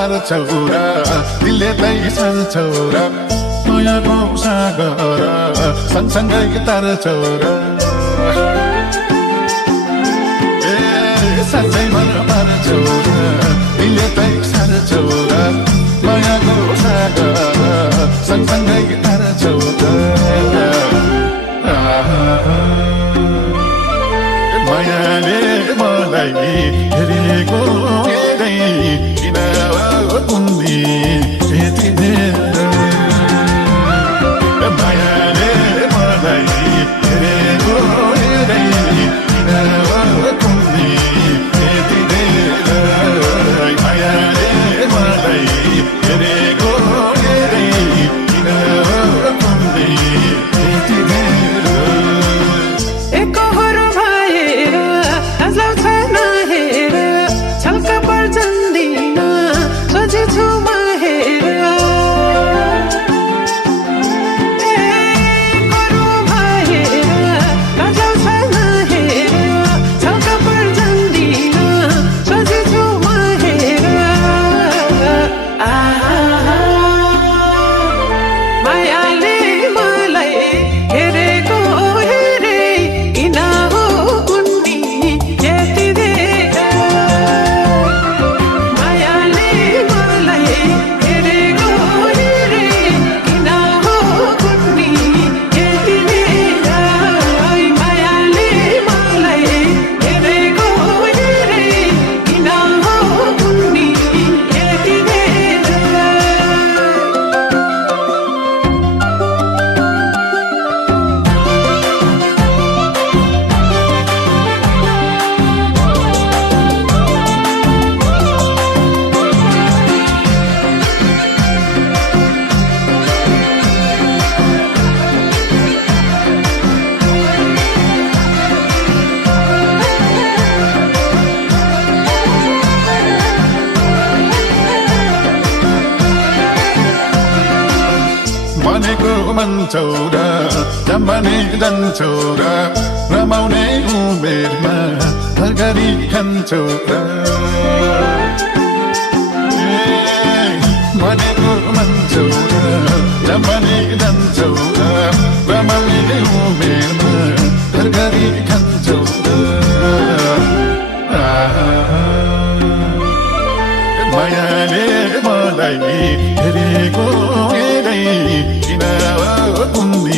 पार्छौरा दिलले तैसार्छौरा मायाको सागर सँगसँगै तार्छौरा साँच्चै मन पार्छौरा दिलले तैसार्छौरा मायाको सागर सँगसँगै तार्छौरा मायाले मलाई हेरेको हेरै किन कुन्दी यति धेरै मायाले मलाई हेरेको हेरै किन कुन्दी यति धेरै मायाले मलाई हेरेको हेरै किन कुन्दी यति धेरै मान्छौरा जमाने जान्छौरा रमाउने उमेरमा तरकारी खान्छौरा भनेको मान्छौरा जमाने जान्छौरा रमाउने उमेरमा तरकारी खान्छौरा मायाले मलाई हेरेको हेरै किन कुन्दी